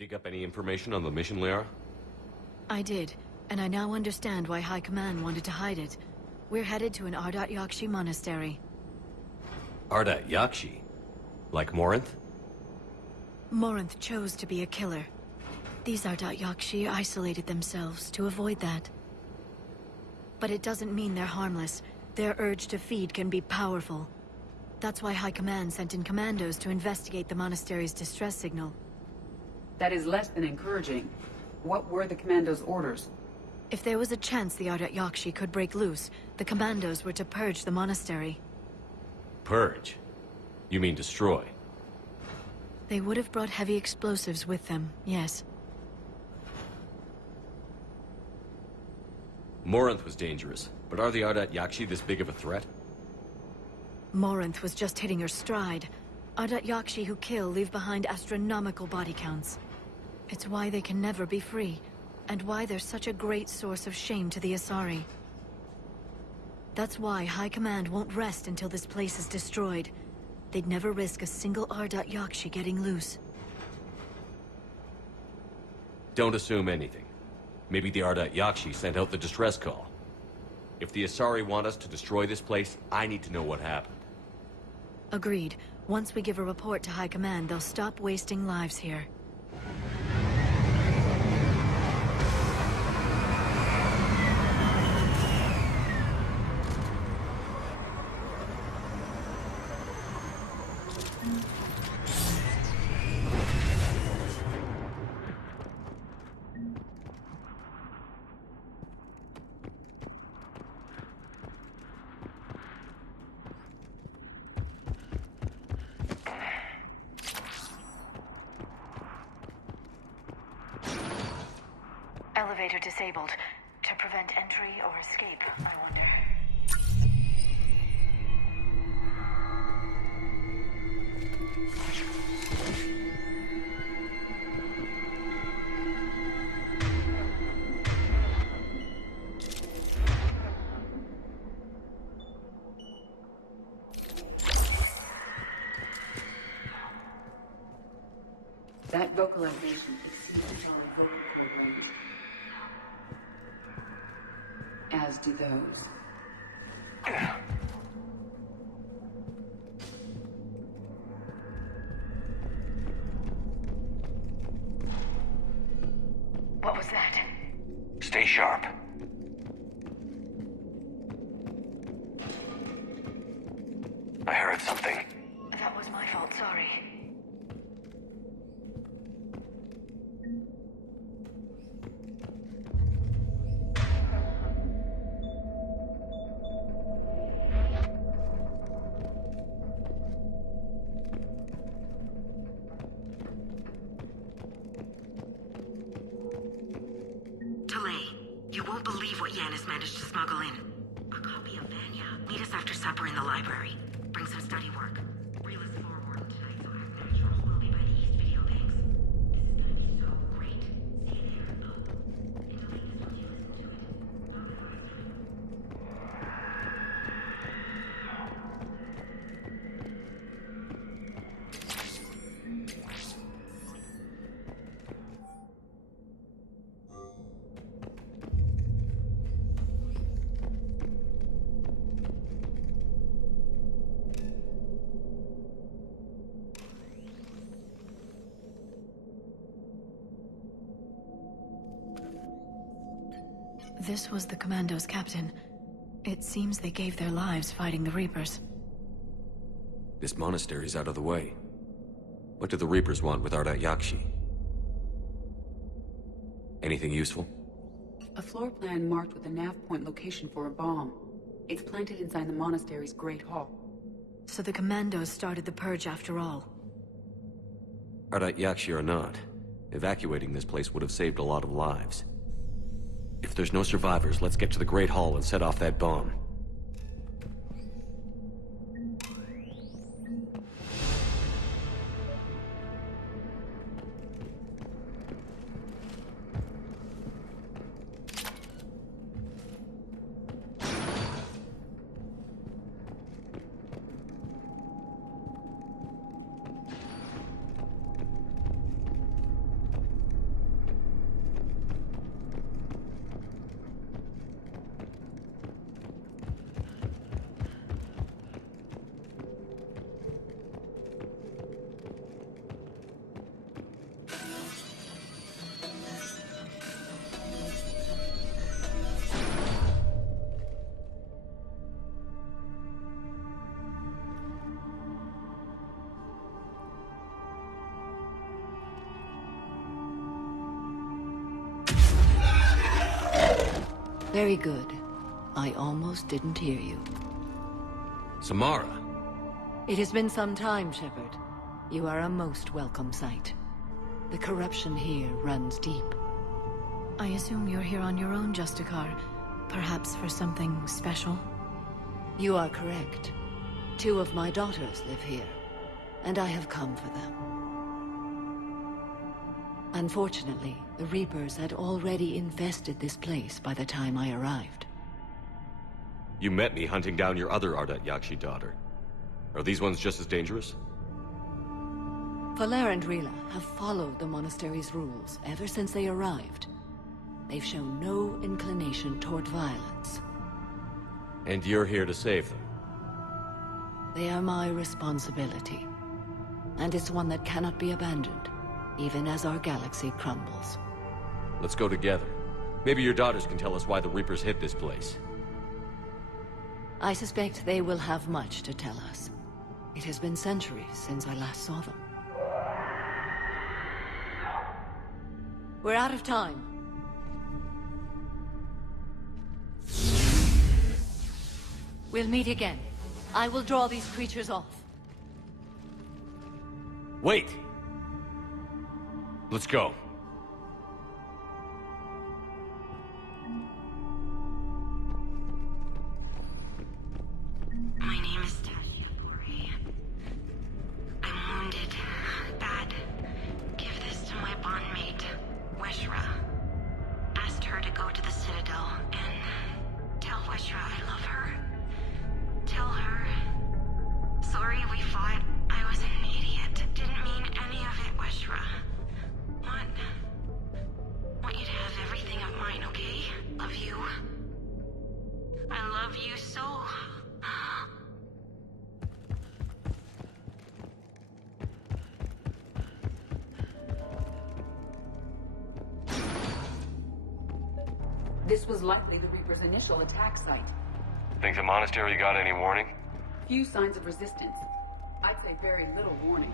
Dig up any information on the mission, Liara? I did, and I now understand why High Command wanted to hide it. We're headed to an Ardat-Yakshi monastery. Ardat-Yakshi? Like Morinth? Morinth chose to be a killer. These Ardat-Yakshi isolated themselves to avoid that. But it doesn't mean they're harmless. Their urge to feed can be powerful. That's why High Command sent in commandos to investigate the monastery's distress signal. That is less than encouraging. What were the commandos' orders? If there was a chance the Ardat-Yakshi could break loose, the commandos were to purge the monastery. Purge? You mean destroy? They would have brought heavy explosives with them, yes. Morinth was dangerous, but are the Ardat-Yakshi this big of a threat? Morinth was just hitting her stride. Ardat-Yakshi who kill leave behind astronomical body counts. It's why they can never be free, and why they're such a great source of shame to the Asari. That's why High Command won't rest until this place is destroyed. They'd never risk a single Ardat-Yakshi getting loose. Don't assume anything. Maybe the Ardat-Yakshi sent out the distress call. If the Asari want us to destroy this place, I need to know what happened. Agreed. Once we give a report to High Command, they'll stop wasting lives here. Elevator disabled. To prevent entry or escape, I wonder. That vocalization exceeds our vocal range. As do those. What was that? Stay sharp. I heard something. That was my fault, sorry. You won't believe what Yan has managed to smuggle in. A copy of Vanya. Meet us after supper in the library. Bring some study work. Reel us forward tonight, so act natural. We'll be by the East Video Banks. This is gonna be so great. See you there. Oh, and delete this once you listen to it. Not the last time. This was the Commando's captain. It seems they gave their lives fighting the Reapers. This monastery's out of the way. What do the Reapers want with Ardat-Yakshi? Anything useful? A floor plan marked with a nav point location for a bomb. It's planted inside the monastery's Great Hall. So the Commandos started the purge after all. Ardat-Yakshi or not, evacuating this place would have saved a lot of lives. If there's no survivors, let's get to the Great Hall and set off that bomb. Very good. I almost didn't hear you. Samara? It has been some time, Shepard. You are a most welcome sight. The corruption here runs deep. I assume you're here on your own, Justicar. Perhaps for something special? You are correct. 2 of my daughters live here, and I have come for them. Unfortunately, the Reapers had already infested this place by the time I arrived. You met me hunting down your other a.k.a. daughter. Are these ones just as dangerous? Valere and Rila have followed the monastery's rules ever since they arrived. They've shown no inclination toward violence. And you're here to save them? They are my responsibility. And it's one that cannot be abandoned, even as our galaxy crumbles. Let's go together. Maybe your daughters can tell us why the Reapers hit this place. I suspect they will have much to tell us. It has been centuries since I last saw them. We're out of time. We'll meet again. I will draw these creatures off. Wait! Let's go. My name is Tricia Helfer. I'm wounded. Bad. Give this to my bondmate, Weshra. Asked her to go to the Citadel and tell Weshra I love her. Tell her. Sorry we fought. I was an idiot. Didn't mean any of it, Weshra. Want you to have everything of mine, okay? Love you. I love you so. This was likely the Reaper's initial attack site. Think the monastery got any warning? Few signs of resistance. I'd say very little warning.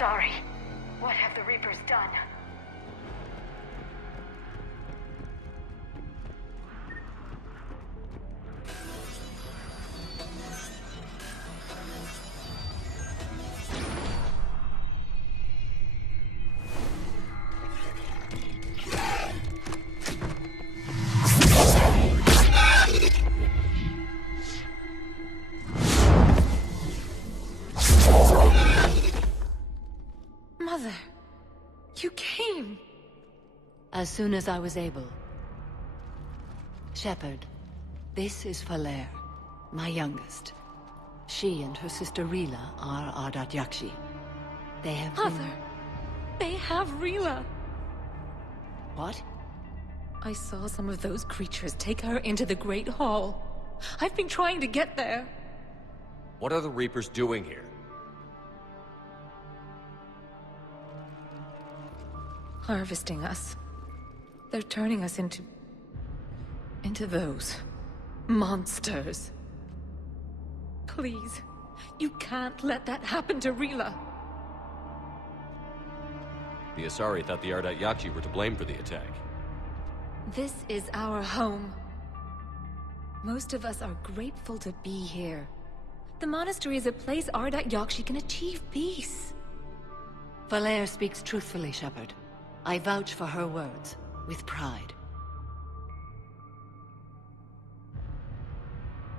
Asari. What have the Reapers done? Mother, you came. As soon as I was able. Shepard, this is Valere, my youngest. She and her sister Rila are a.k.a. They have Mother, they have Rila. What? I saw some of those creatures take her into the Great Hall. I've been trying to get there. What are the Reapers doing here? Harvesting us. They're turning us into those monsters. Please, You can't let that happen to Rila. The Asari thought the a.k.a. were to blame for the attack. This is our home. Most of us are grateful to be here. The monastery is a place a.k.a. can achieve peace. Valere speaks truthfully, Shepard. I vouch for her words, with pride.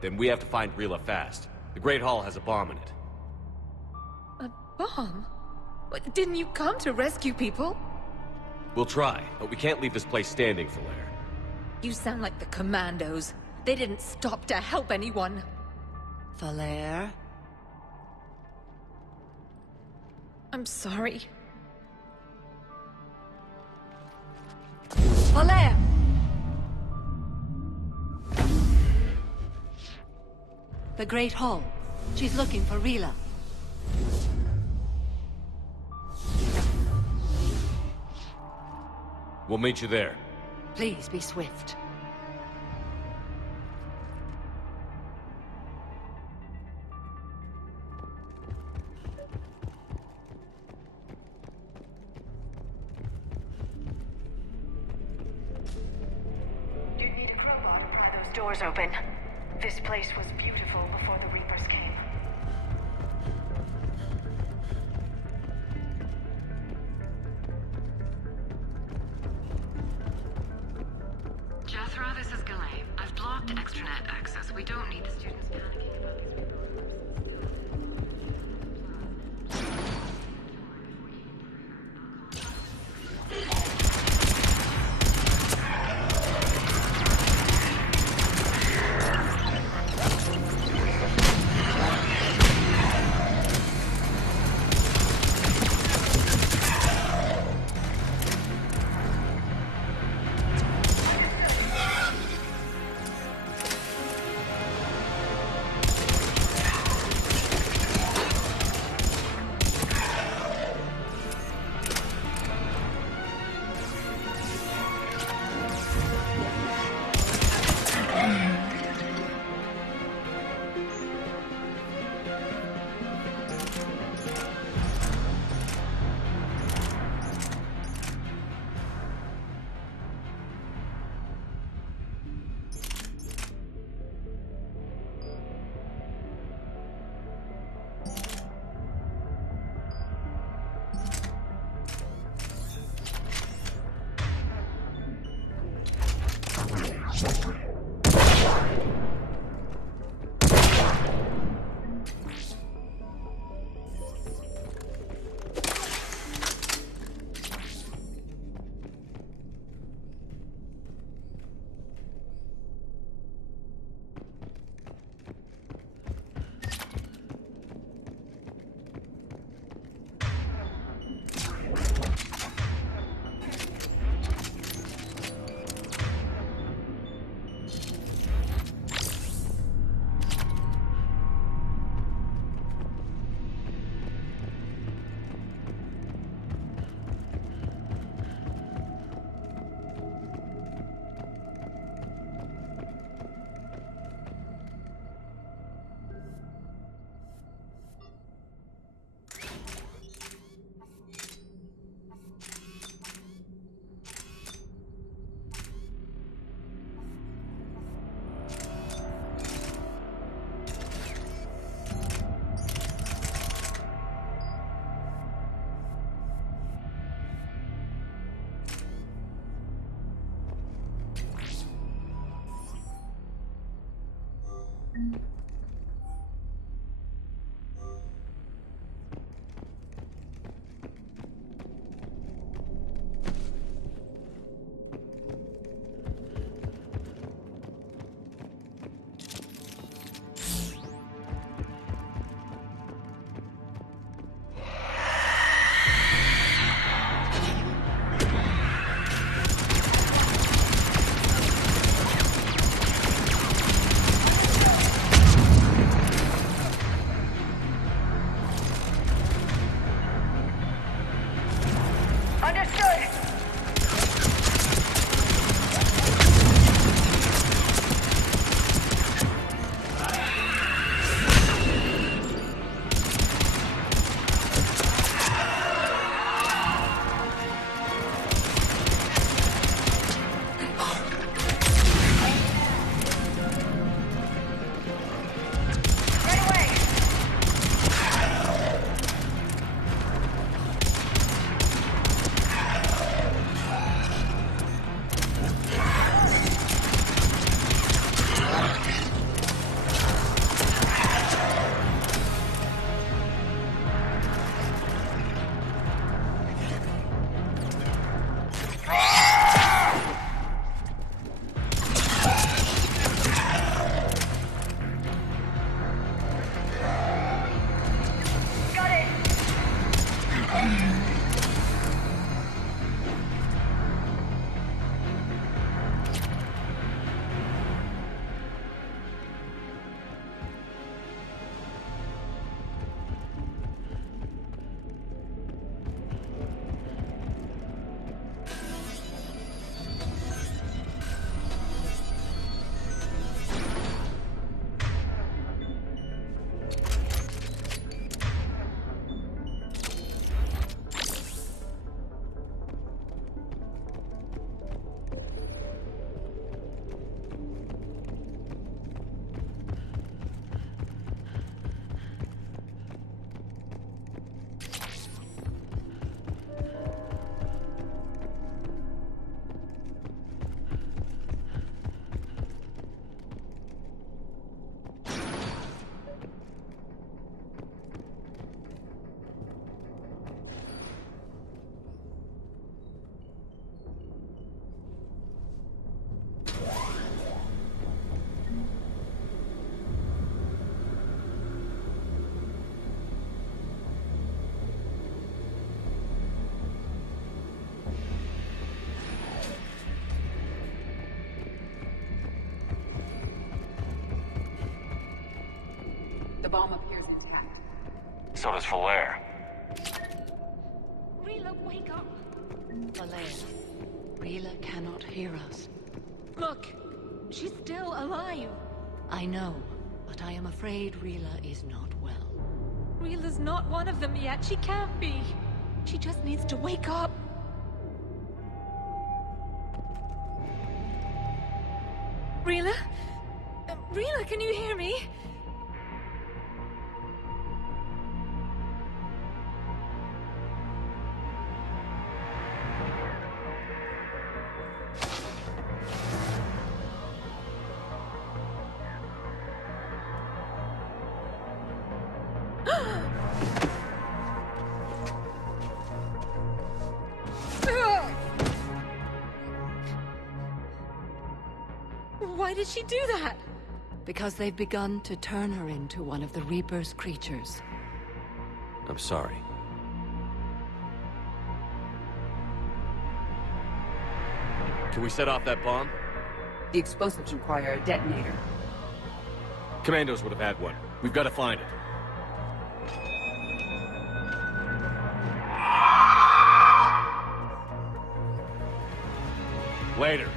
Then we have to find Rila fast. The Great Hall has a bomb in it. A bomb? What, didn't you come to rescue people? We'll try, but we can't leave this place standing, Valere. You sound like the Commandos. They didn't stop to help anyone. Valere? I'm sorry. Valere! The Great Hall. She's looking for Rila. We'll meet you there. Please be swift. You'd need a crowbar to pry those doors open. This place was beautiful before the Reapers came. Jethro, this is Galley. I've blocked extranet access. We don't need the students panicking about these bomb appears intact. So does Falere. Rila, wake up! Falere, Rila cannot hear us. Look! She's still alive! I know, but I am afraid Rila is not well. Rila's not one of them yet. She can't be. She just needs to wake up. Rila? Rila, can you hear me? Why did she do that? Because they've begun to turn her into one of the Reaper's creatures. I'm sorry. Can we set off that bomb? The explosives require a detonator. Commandos would have had one. We've got to find it. Later.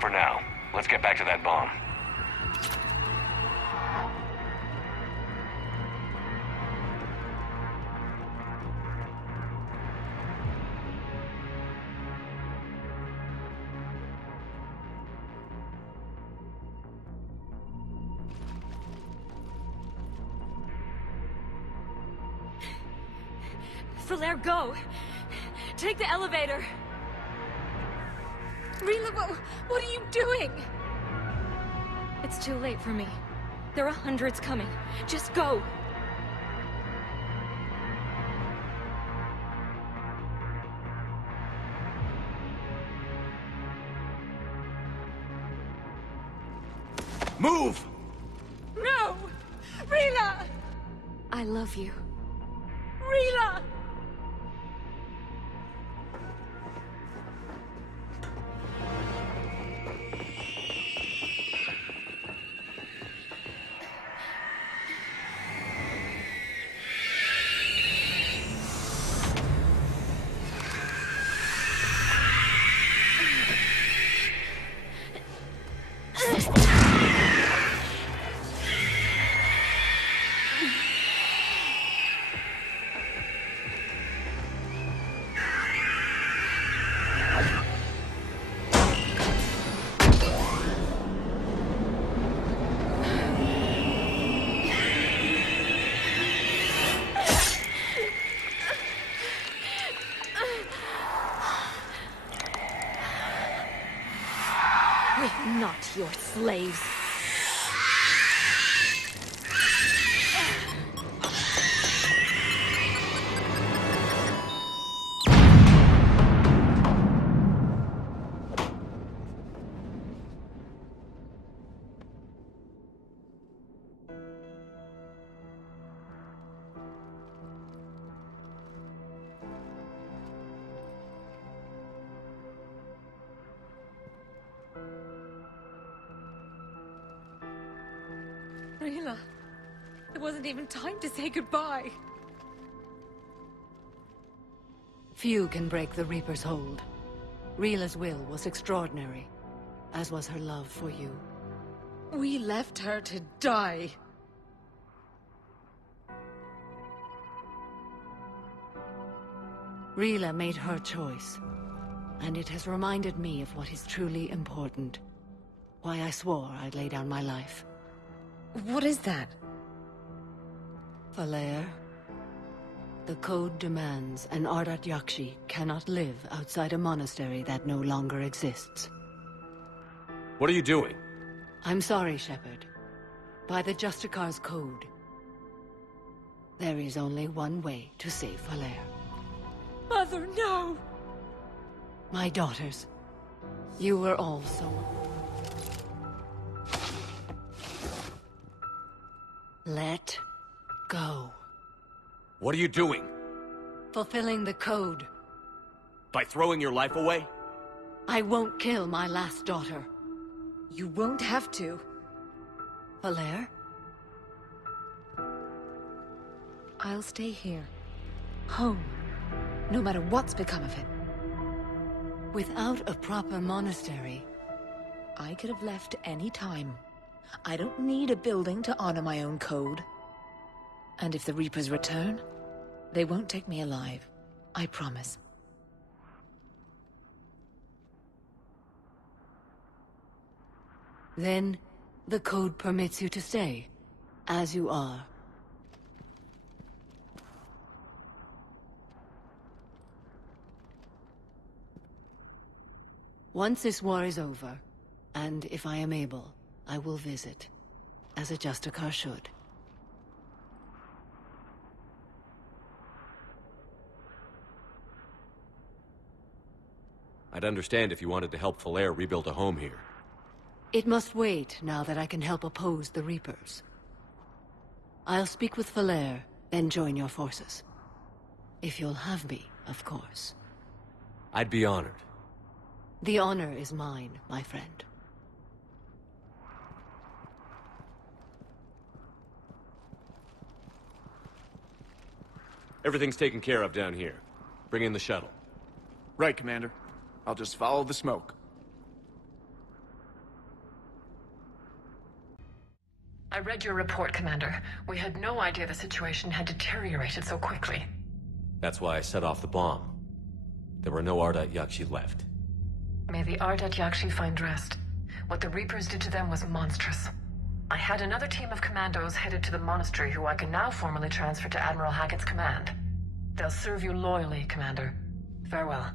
For now, let's get back to that bomb. Falere, go! Take the elevator! Rila, what are you doing? It's too late for me. There are hundreds coming. Just go! Move! No! Rila! I love you. Rila! We're not your slaves. Rila! There wasn't even time to say goodbye. Few can break the Reaper's hold. Rila's will was extraordinary, as was her love for you. We left her to die. Rila made her choice, and it has reminded me of what is truly important. Why I swore I'd lay down my life. What is that? Falair. The code demands an Ardat Yakshi cannot live outside a monastery that no longer exists. What are you doing? I'm sorry, Shepard. By the Justicar's code, there is only one way to save Falair. Mother, no! My daughters, you were all so... Let go. What are you doing? Fulfilling the code. By throwing your life away? I won't kill my last daughter. You won't have to. Falair? I'll stay here. Home. No matter what's become of it. Without a proper monastery... I could have left any time. I don't need a building to honor my own code. And if the Reapers return, they won't take me alive. I promise. Then, the code permits you to stay, as you are. Once this war is over, and if I am able, I will visit, as a Justicar should. I'd understand if you wanted to help Falair rebuild a home here. It must wait now that I can help oppose the Reapers. I'll speak with Falair, then join your forces. If you'll have me, of course. I'd be honored. The honor is mine, my friend. Everything's taken care of down here. Bring in the shuttle. Right, Commander. I'll just follow the smoke. I read your report, Commander. We had no idea the situation had deteriorated so quickly. That's why I set off the bomb. There were no Ardat Yakshi left. May the Ardat Yakshi find rest. What the Reapers did to them was monstrous. I had another team of commandos headed to the monastery who I can now formally transfer to Admiral Hackett's command. They'll serve you loyally, Commander. Farewell.